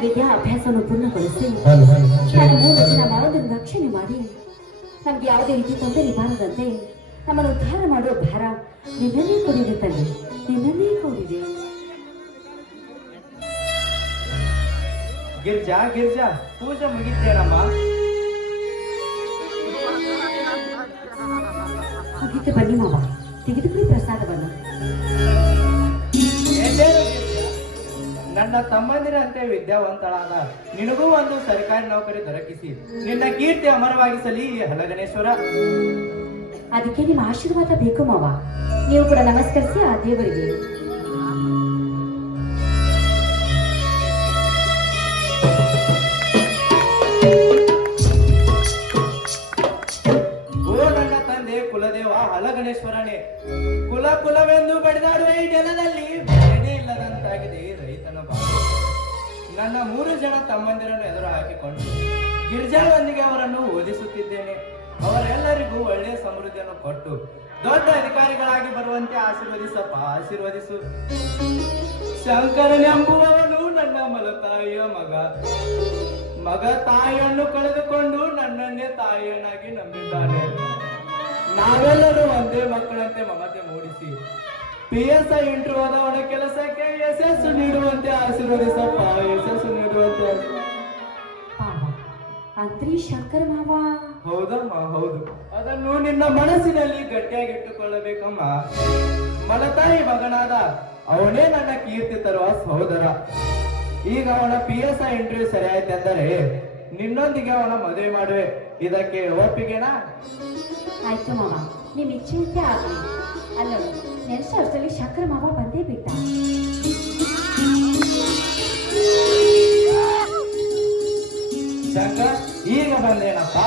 ನನ್ನ ವಿದ್ಯಾ ಅಭ್ಯಾಸವನ್ನು ಪೂರ್ಣಗೊಳಿಸಿ ನನ್ನ ಮೂರು ಜನ ಮರದನ್ನು ರಕ್ಷಣೆ ಮಾಡಿ ನಮ್ಗೆ ಯಾವುದೇ ರೀತಿ ತೊಂದರೆ ಬಾರದಂತೆ ನಮ್ಮನ್ನು ಉದ್ಧಾರ ಮಾಡೋ ಭಾರ ನಿನ್ನನ್ನೇ ಕೊಡಿದೆ ತಂದೆ ನಿನ್ನನ್ನೇ ಕೊಡಿದೆ ಗಿರ್ಜಾ ಗಿರ್ಜಾ ಪೂಜೆ ಮುಗಿತೇನಮ್ಮ ಮುಗಿತು ಬನ್ನಿ ಮಾವ ತೆಗೆದುಕೊಳ್ಳಿ ಪ್ರಸಾದವನ್ನು ಎದ್ದೇಳು ಗಿರ್ಜಾ. ನನ್ನ ತಮ್ಮಂದಿರಂತೆ ವಿದ್ಯಾವಂತಳಾದ ನಿನಗೂ ಒಂದು ಸರ್ಕಾರಿ ನೌಕರಿ ದೊರಕಿಸಿ. ನಿನ್ನ ಕೀರ್ತಿ ಅಮರವಾಗಿಸಲಿ ಹಲಗಣೇಶ್ವರ ಅದಕ್ಕೆ ನಿಮ್ಮ ಆಶೀರ್ವಾದ ಬೇಕು ಮಾವ. ನೀವು ಕೂಡ ನಮಸ್ಕರಿಸಿ ಆ ದೇವರಿಗೆ. ಓ ನನ್ನ ತಂದೆ ಕುಲದೇವ ಹಲಗಣೇಶ್ವರನೇ ಕುಲ ಕುಲವೆಂದು ಬಡಿದಾಡುವ ಈ ನೆಲದಲ್ಲಿ. ಇಲ್ಲದಂತಾಗಿದೆ ನನ್ನ ಮೂರು ಜನ ತಮ್ಮಂದಿರನ್ನು ಎದುರು ಹಾಕಿಕೊಂಡು ಗಿರಿಜಾಳೊಂದಿಗೆ ಅವರನ್ನು ಓದಿಸುತ್ತಿದ್ದೇನೆ. ಅವರೆಲ್ಲರಿಗೂ ಒಳ್ಳೆಯ ಸಮೃದ್ಧಿಯನ್ನು ಕೊಟ್ಟು ದೊಡ್ಡ ಅಧಿಕಾರಿಗಳಾಗಿ ಬರುವಂತೆ ಆಶೀರ್ವದಿಸಪ್ಪ ಆಶೀರ್ವದಿಸು. ಶಂಕರನೆಂಬುವವನು ನನ್ನ ಮಲತಾಯಿಯ ಮಗ. ಮಗ ತಾಯಿಯನ್ನು ಕಳೆದುಕೊಂಡು ನನ್ನನ್ನೇ ತಾಯಿಯನ್ನಾಗಿ ನಂಬಿದ್ದಾನೆ. ನಾವೆಲ್ಲರೂ ಒಂದೇ ಮಕ್ಕಳಂತೆ ಮಮತೆ ಮೂಡಿಸಿ ಪಿ ಎಸ್ ಐ ಇಂಟರ್ವ್ಯೂ ಆದವನ ಕೆಲಸಕ್ಕೆ ಯಶಸ್ಸು ನೀಡುವಂತೆ ಆಶೀರ್ವದಿಸಪ್ಪ ಯಶಸ್ಸು ನೀಡುವಂತೆ. ಅಂತ್ರಿ ಶಂಕರ್ ಮಾವ. ಹೌದಮ್ಮ ಹೌದು. ಅದನ್ನು ನಿನ್ನ ಮನಸ್ಸಿನಲ್ಲಿ ಗಟ್ಟಿಯಾಗಿಟ್ಟುಕೊಳ್ಳಬೇಕಮ್ಮ. ಮಲತಾಯಿ ಮಗನಾದ ಅವನೇ ನನ್ನ ಕೀರ್ತಿ ತರುವ ಸಹೋದರ. ಈಗ ಅವನ ಪಿ ಎಸ್ ಐ ಇಂಟರ್ವ್ಯೂ ಸರಿಯಾಯ್ತೆಂದರೆ ನಿನ್ನೊಂದಿಗೆ ಅವನ ಮದುವೆ ಮಾಡುವೆ. ಇದಕ್ಕೆ ಒಪ್ಪಿಗೆನಾ? ಆಯ್ತು ಮಾವ. ನಿಮ್ ಇಚ್ಛೆಯಂತೆ ಆಗಲಿ. ಅಲ್ಲ ನೆನೆಸೋ ಅಷ್ಟರಲ್ಲಿ ಶಂಕರ್ ಮಾವ ಬಂದೇ ಬಿಟ್ಟ. ಶಂಕರ್ ಈಗ ಬಂದೇನಪ್ಪ?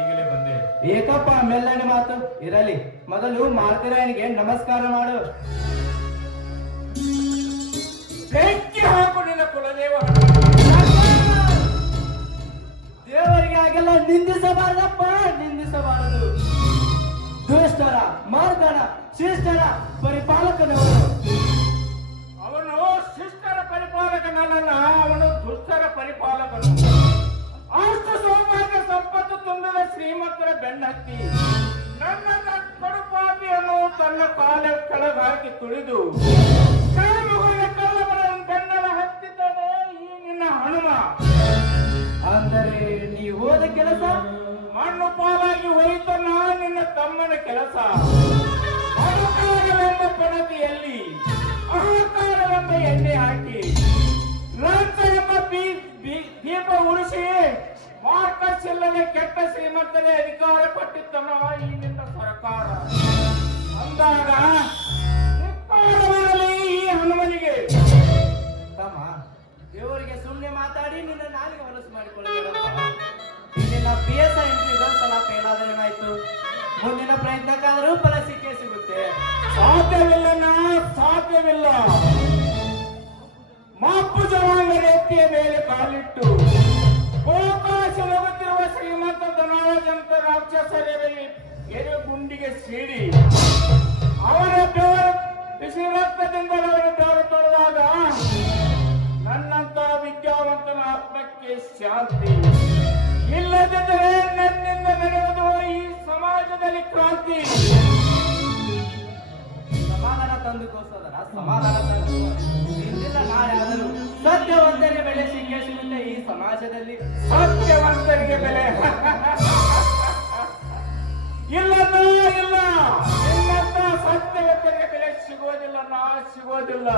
ಈಗಲೇ ಬಂದೆ. ಏಕಪ್ಪ ಮೆಲ್ಲನೆ ಮಾತು. ಇರಲಿ ಮೊದಲು ಮಾರುತಿರಾಯನಿಗೆ ನಮಸ್ಕಾರ ಮಾಡು. ಬೆಂಕಿ ಹಾಕು ನಿನ್ನ ಕುಲದೇವ. ದೇವರಿಗೆ ಆಗೆಲ್ಲ ನಿಂದಿಸಬಾರದಪ್ಪ ನಿಂದಿಸಬಾರದು. ದುಷ್ಟರ ಮಾರ್ಗನ ಶಿಷ್ಟರ ಪರಿಪಾಲಕನವರು ಅವನು ಶಿಷ್ಟರ ಪರಿಪಾಲಕನಲ್ಲ ಅವನು ದುಷ್ಟರ ಪರಿಪಾಲಕನು. ಅಷ್ಟು ಸೌಭಾಗ್ಯ ಸಂಪತ್ತು ತುಂಬಿದ ಶ್ರೀಮಂತರ ಬೆನ್ನತ್ತಿ ನನ್ನನ್ನ ಕಡುಪಾಪಿಯನ್ನು ತನ್ನ ಕಾಲ ಹಾಕಿ ತುಳಿದು ಬೆನ್ನಲ ಹತ್ತಿದ್ದಾನೆ ಈ ನಿನ್ನ ಹನುಮ. ಅಂದರೆ ನೀ ಹೋದ ಕೆಲಸ ಮಣ್ಣು ಪಾಲಾಗಿ ನಾನು ನಿನ್ನ ತಮ್ಮನ ಕೆಲಸ. ಅಹಂಕಾರವೆಂಬ ಪಣತಿಯಲ್ಲಿ, ಅಹಂಕಾರವೆಂಬ ಎಣ್ಣೆ ಹಾಕಿ, ಲಂಚ ಎಂಬ ದೀಪ ಉಳಿಸಿ, ಮಾರ್ಕಸ್ ಇಲ್ಲದೆ ಕೆಟ್ಟ ಶ್ರೀಮಂತನೇ ಅಧಿಕಾರ ಪಟ್ಟಿದ್ದನವ ಈ ಸರ್ಕಾರ. ಅಂದಾಗ ಮುಂದಿನ ಫಲ ಸಿಕ್ಕೇ ಸಿಗುತ್ತೆ. ಸಾಧ್ಯವಿಲ್ಲ ಸಾಧ್ಯವಿಲ್ಲ. ಮಾಪು ಜವಾಂಗರ ವ್ಯಕ್ತಿಯ ಮೇಲೆ ಕಾಲಿಟ್ಟು. ಗೋಕಾಶ ಹೋಗುತ್ತಿರುವ ಶ್ರೀಮಂತ ಧನಾಳಜಂತ ರಾಕ್ಷಸರಲ್ಲಿ ಎರೆ ಗುಂಡಿಗೆ ಸೀಡಿ. ಅವರ ಬೆವರು ಬಿಸಿ ಅವರ ಬೆವರು ತೊಳೆದಾಗ ನನ್ನಂತ ವಿದ್ಯಾವಂತನ ಆತ್ಮಕ್ಕೆ ಶಾಂತಿ. ಕ್ರಾಂತಿ. ಸಮಾಧಾನ ತಂದುಕೋಸೋದರ? ಸಮಾಧಾನ ತಂದು ಇಂದಿಲ್ಲ ನಾಳೆ ಆದರೂ ಸತ್ಯವಂತರಿಗೆ ಬೆಲೆ ಸಿಕ್ಕೇ ಸಿಗುತ್ತೆ ಈ ಸಮಾಜದಲ್ಲಿ ಸತ್ಯವಂತರಿಗೆ ಬೆಲೆ. ಇಲ್ಲದ ಇಲ್ಲ. ಇಲ್ಲದ ಸತ್ಯವಂತರಿಗೆ ಬೆಲೆ ಸಿಗೋದಿಲ್ಲ, ನಾ ಸಿಗೋದಿಲ್ಲ.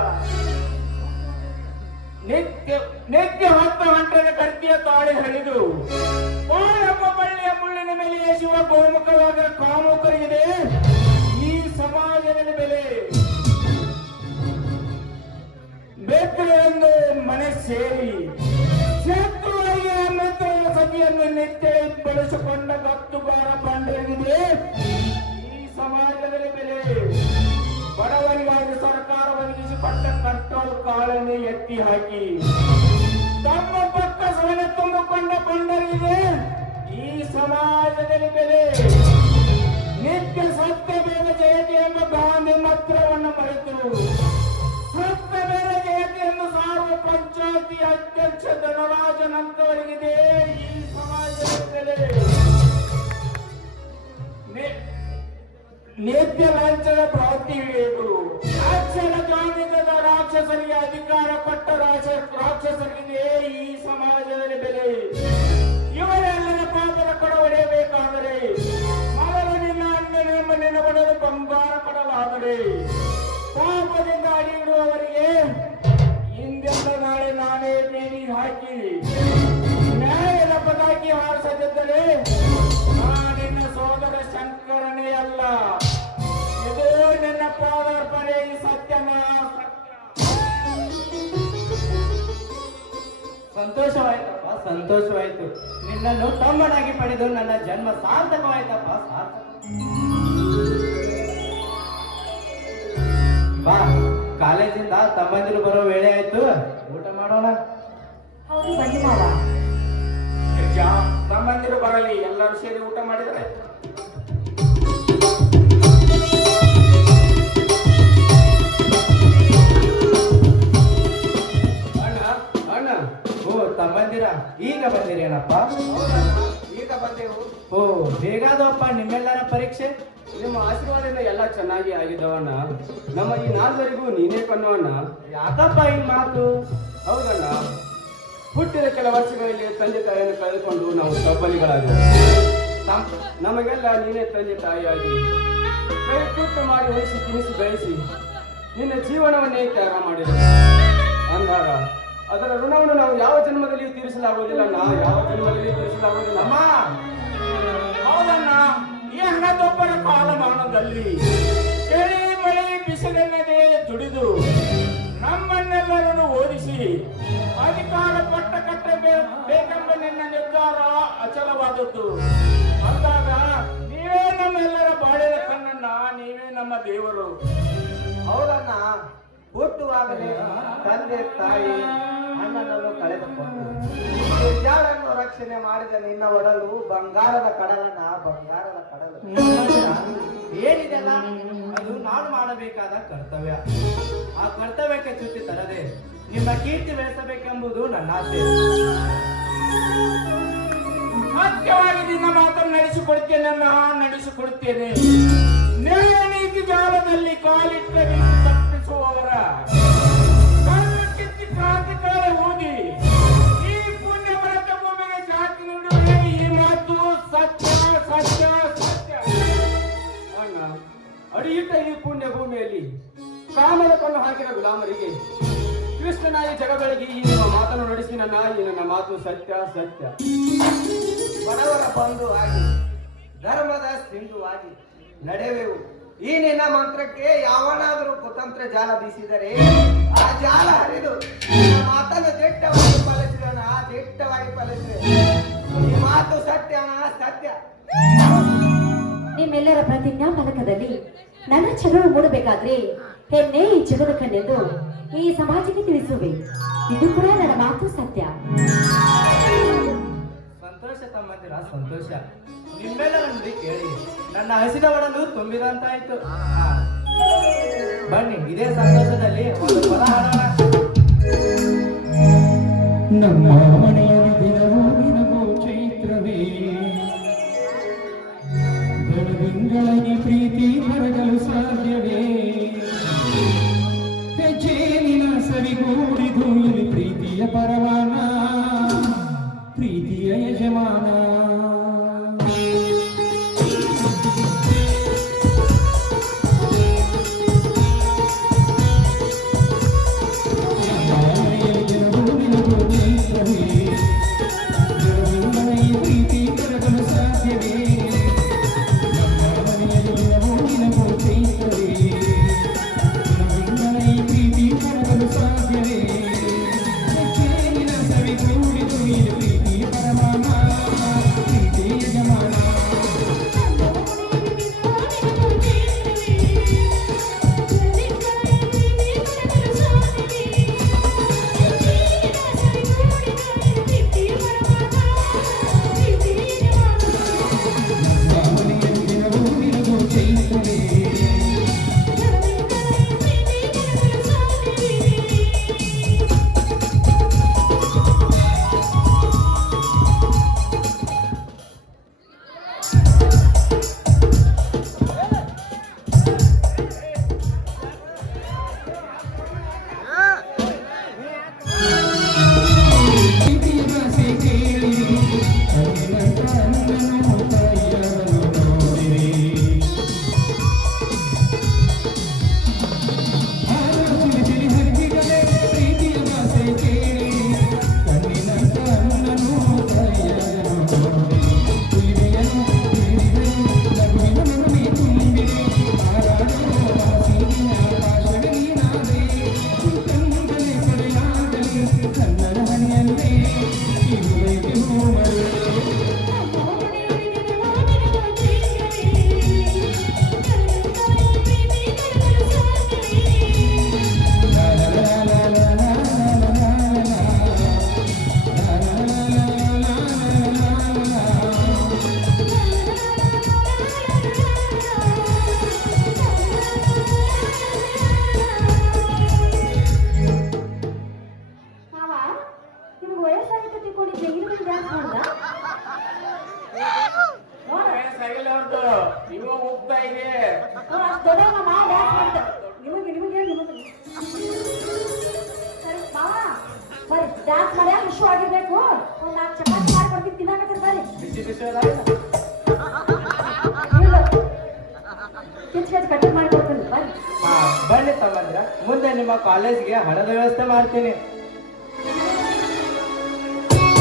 ನಿತ್ಯ ನಿತ್ಯ ಹೊತ್ತ ಹೊಂಟದ ಕರ್ತಿಯ ತಾಳಿ ಹರಿದು ಬಾಳೆಂಬ ಬಳ್ಳಿಯ ಮುಳ್ಳಿನ ಮೇಲೆ ಎಸುವ ಗೋಮುಖವಾದ ಕಾಮುಕರಿಗಿದೆ ಈ ಸಮಾಜದಲ್ಲಿ ಬೆಲೆ ಬೆತ್ತಲೆಂದು ಮನೆ ಸೇರಿ ಶತ್ರುವಾಗಿ ಅಮೃತದ ಸತಿಯನ್ನು ನಿತ್ಯ ಬಳಸಿಕೊಂಡ ಕತ್ತುಗಾರ ಬಂಡರಿಗಿದೆ ಈ ಸಮಾಜದಲ್ಲಿ ಬೆಲೆ ಬಡವರಿಗಾಗಿ ಸರ್ಕಾರ ಒದಗಿಸಿಕೊಂಡ ಕಾಳನ್ನು ಎತ್ತಿ ಹಾಕಿ. ತಮ್ಮ ಪಕ್ಕ ಸಮಯ ತುಂಬಿಕೊಂಡ ಬಂಡರಿಗಿದೆ ಈ ಸಮಾಜದಲ್ಲಿ ಬೆಲೆ. ನಿತ್ಯ ಸತ್ಯ ಬೇರೆ ಜಯತೆ ಎಂಬ ಗೋತ್ರವನ್ನು ಮರೆತು. ಬೇರೆ ಜಯತಿ ಎಂದು ಸಾರುವ ಪಂಚಾಯತಿ ಅಧ್ಯಕ್ಷ ಧನರಾಜನಂತವರಿಗಿದೆ ಈ ಸಮಾಜದ ಬೆಲೆ. ನೇತ್ಯ ಲಾಂಛನ ಪ್ರಾಪ್ತಿವೇದು ಅಕ್ಷರ ಜಾಮಿತದ ರಾಕ್ಷಸರಿಗೆ ಅಧಿಕಾರ ಪಟ್ಟ ರಾಜ ರಾಕ್ಷಸರಿಗೆ ಈ ಸಮಾಜದಲ್ಲಿ ಬೆಲೆ? ಇವರೆಲ್ಲರ ಪಾಪದ ಕೊಡ ಹೊಡೆಯಬೇಕಾದರೆ ಮೊದಲು ನಿನ್ನ ಅಣ್ಣನೆಂಬ ನಿನ್ನ ಬಂಗಾರ ಕೊಡಲಾದರೆ ಪಾಪದಿಂದ ಅಡಿಯಿಡುವವರಿಗೆ ಹಿಂದೆಲ್ಲ ನಾಳೆ ನಾನೇ ಬೇಡಿ ಹಾಕಿ ನ್ಯಾಯದ ಪದಾಕಿ ಹಾರಿಸದಿದ್ದರೆ ನಾನಿನ ಸೋದರ ಶಂಕರನೇ ಅಲ್ಲ. ಪಾದಾರ್ಪಣೆ ಸತ್ಯನ ಸಂತೋಷವಾಯ್ತಪ್ಪ ಸಂತೋಷವಾಯ್ತು. ನಿನ್ನನ್ನು ತಮ್ಮನಾಗಿ ಪಡೆದು ನನ್ನ ಜನ್ಮ ಸಾರ್ಥಕವಾಯ್ತಪ್ಪ ಸಾರ್ಥಕ. ಬಾ ಕಾಲೇಜಿಂದ ತಮ್ಮಂದಿರು ಬರೋ ವೇಳೆ ಆಯ್ತು. ಊಟ ಮಾಡೋಣ? ಹೌದು ಬನ್ನಿ ಮಾವ. ತಮ್ಮಂದಿರು ಬರಲಿ ಎಲ್ಲರೂ ಸೇರಿ ಊಟ ಮಾಡಿದ್ರೆ ತಮ್ಮಂದಿರ ಈಗ ಬಂದಿರೇನಪ್ಪ? ಈಗ ಬಂದೆವು. ಓ ಹೇಗಾದವಪ್ಪ ನಿಮ್ಮೆಲ್ಲರ ಪರೀಕ್ಷೆ? ನಿಮ್ಮ ಆಶೀರ್ವಾದ ಎಲ್ಲ ಚೆನ್ನಾಗಿ ಆಗಿದ್ದವಣ್ಣ ನಮ್ಮ ಈ ನಾಲ್ವರಿಗೂ ನೀನೇ ಕಣ್ಣವಣ್ಣ ಯಾಕಪ್ಪ ಈ ಮಾತು? ಹೌದಣ್ಣ. ಹುಟ್ಟಿದ ಕೆಲ ವರ್ಷಗಳಲ್ಲಿ ತಂದೆ ತಾಯಿಯನ್ನು ಕಳೆದುಕೊಂಡು ನಾವು ಸಬ್ಬಲಿಗಳಾಗಿ ನಮ್- ನಮಗೆಲ್ಲ ನೀನೇ ತಂದೆ ತಾಯಿಯಾಗಿ. ಕೈ ತುಟ್ಟು ಮಾಡಿ ಉಳಿಸಿ ತಿನಿಸಿ ಬೆಳೆಸಿ ನಿನ್ನ ಜೀವನವನ್ನೇ ತ್ಯಾಗ ಮಾಡಿದೆ ಜನ್ಮದಲ್ಲಿಯೂ ತೀರಿಸಲಾಗುವುದಿಲ್ಲ ಯಾವ ಅಮ್ಮ ಹೌದಣ್ಣ. ಈ ಹಣದೊಬ್ಬರ ಕಾಲಮಾನದಲ್ಲಿ ಚಳಿ ಮಳೆ ಬಿಸಿಲೆನ್ನದೇ ದುಡಿದು ನಮ್ಮನ್ನೆಲ್ಲರನ್ನು ಓದಿಸಿ ಅಧಿಕಾರ ಪಟ್ಟ ಕಟ್ಟಬೇಕೆಂಬ ನಿನ್ನ ನಿರ್ಧಾರ ಅಚಲವಾದದ್ದು. ಅಂದಾಗ ನೀವೇ ನಮ್ಮೆಲ್ಲರ ಬಾಳಿನ ಕಣ್ಣಣ್ಣ ನೀವೇ ನಮ್ಮ ದೇವರು. ಹೌದಣ್ಣ. ಹುಟ್ಟುವಾಗಲೇ ತಂದೆ ತಾಯಿ ಅಣ್ಣನನ್ನು ಕಳೆದುಕೊಂಡು ನಿರ್ಜಾಳನ್ನು ರಕ್ಷಣೆ ಮಾಡಿದ ನಿನ್ನ ಒಡಲು ಬಂಗಾರದ ಕಡಲನ ಬಂಗಾರದ ಕಡಲು. ಏನಿದೆಲ್ಲ ಅದು ನಾನು ಮಾಡಬೇಕಾದ ಕರ್ತವ್ಯ. ಆ ಕರ್ತವ್ಯಕ್ಕೆ ಚುಟ್ಟಿ ತರದೆ ನಿಮ್ಮ ಕೀರ್ತಿ ಬೆಳೆಸಬೇಕೆಂಬುದು ನನ್ನ ಆಸೆ. ಸತ್ಯವಾಗಿ ನಿನ್ನ ಮಾತನ್ನು ನಡೆಸಿಕೊಡ್ತೇನೆ ನಡೆಸಿಕೊಡ್ತೇನೆ. ನೀತಿ ಜಾಲದಲ್ಲಿ ಕಾಲಿಟ್ಟ ತಪ್ಪಿಸುವವರ. ಕಣ್ಣು ಅಡಿಯಿಟ್ಟ ಈ ಪುಣ್ಯ ಭೂಮಿಯಲ್ಲಿ ಕಾಮದ ಕಣ್ಣು ಹಾಕಿದ ಗುಲಾಮರಿಗೆ, ಕೃಷ್ಣನಾಯಿ ಜಗಗಳಿಗೆ ಈ ನಿಮ್ಮ ಮಾತನ್ನು ನಡೆಸಿ ನನ್ನ ಈ ನನ್ನ ಮಾತು ಸತ್ಯ ಸತ್ಯ. ಬಡವರ ಬಂಧು ಆಗಿ ಧರ್ಮದ ಸಿಂಧುವಾಗಿ ನಡೆವೆವು. ಈ ನಿನ್ನ ಮಂತ್ರಕ್ಕೆ ಯಾವನಾದರೂ ಕುತಂತ್ರ ಜಾಲ ಬೀಸಿದರೆ, ಆ ಜಾಲ ಹರಿದು ಮಾತನ್ನು ದಿಟ್ಟವಾಗಿ ಆ ದಿಟ್ಟವಾಗಿ ಪಲಿಸಿದೆ ಈ ಮಾತು ಸತ್ಯನ ಸತ್ಯ? ನಿಮ್ಮೆಲ್ಲರ ಪ್ರತಿಜ್ಞಾ ಫಲಕದಲ್ಲಿ ನನ್ನ ಚಗಳು ಮೂಡಬೇಕಾದ್ರೆ ಹೆಣ್ಣೆ ಈ ಚಗಳು ಕಂಡೆಂದು ಈ ಸಮಾಜಕ್ಕೆ ತಿಳಿಸುವೆ. ಇದು ಕೂಡ ನನ್ನ ಮಾತು ಸತ್ಯ. ಸಂತೋಷ ತಮ್ಮಂದಿರ ಸಂತೋಷ. ನಿಮ್ಮೆಲ್ಲರ ನುಡಿ ಕೇಳಿ. ನನ್ನ ಹಸಿದ ಒಡಲು ತುಂಬಿದಂತಾಯ್ತು. ಬನ್ನಿ ಇದೇ ಸಂತೋಷದಲ್ಲಿ ಒಂದು ಪದ ಹಾಡೋಣ ನಮ್ಮ ಮನೆಯಲ್ಲಿ ಬೆಳದಿಂಗಳಲ್ಲಿ ಪ್ರೀತಿ ಮರಗಲು ಸಾಧ್ಯವೇ? ಹೆಜ್ಜೇನಿನ ಸರಿಗೂಡಿದು ಇಲ್ಲಿ ಪ್ರೀತಿಯ ಪರವಾನ ಡ್ಯಾನ್ಸ್ ಮಾಡ್ದ ನಿಮಗೆ ನಿಮಗೆ ಏನು ಬರ್ರಿ ಡ್ಯಾನ್ಸ್ ಮಾಡ್ಯಾಗ ಇಶ್ಯೂ ಆಗಿರ್ಬೇಕು. ಒಂದು ನಾಲ್ಕು ಚಪಾತಿ ಮಾಡ್ಕೊಡ್ತೀನಿ ತಿನ್ನಕತ್ತೀರಿ ಬರ್ರಿ ಬಿಸಿ ಬಿಸಿ ಕಿಚ್ಕಚ್ ಕಟ್ ಬರ್ರಿ ಬನ್ನಿ ಮುಂದೆ ನಿಮ್ಮ ಕಾಲೇಜ್ಗೆ ಹಣದ ವ್ಯವಸ್ಥೆ ಮಾಡ್ತೀನಿ.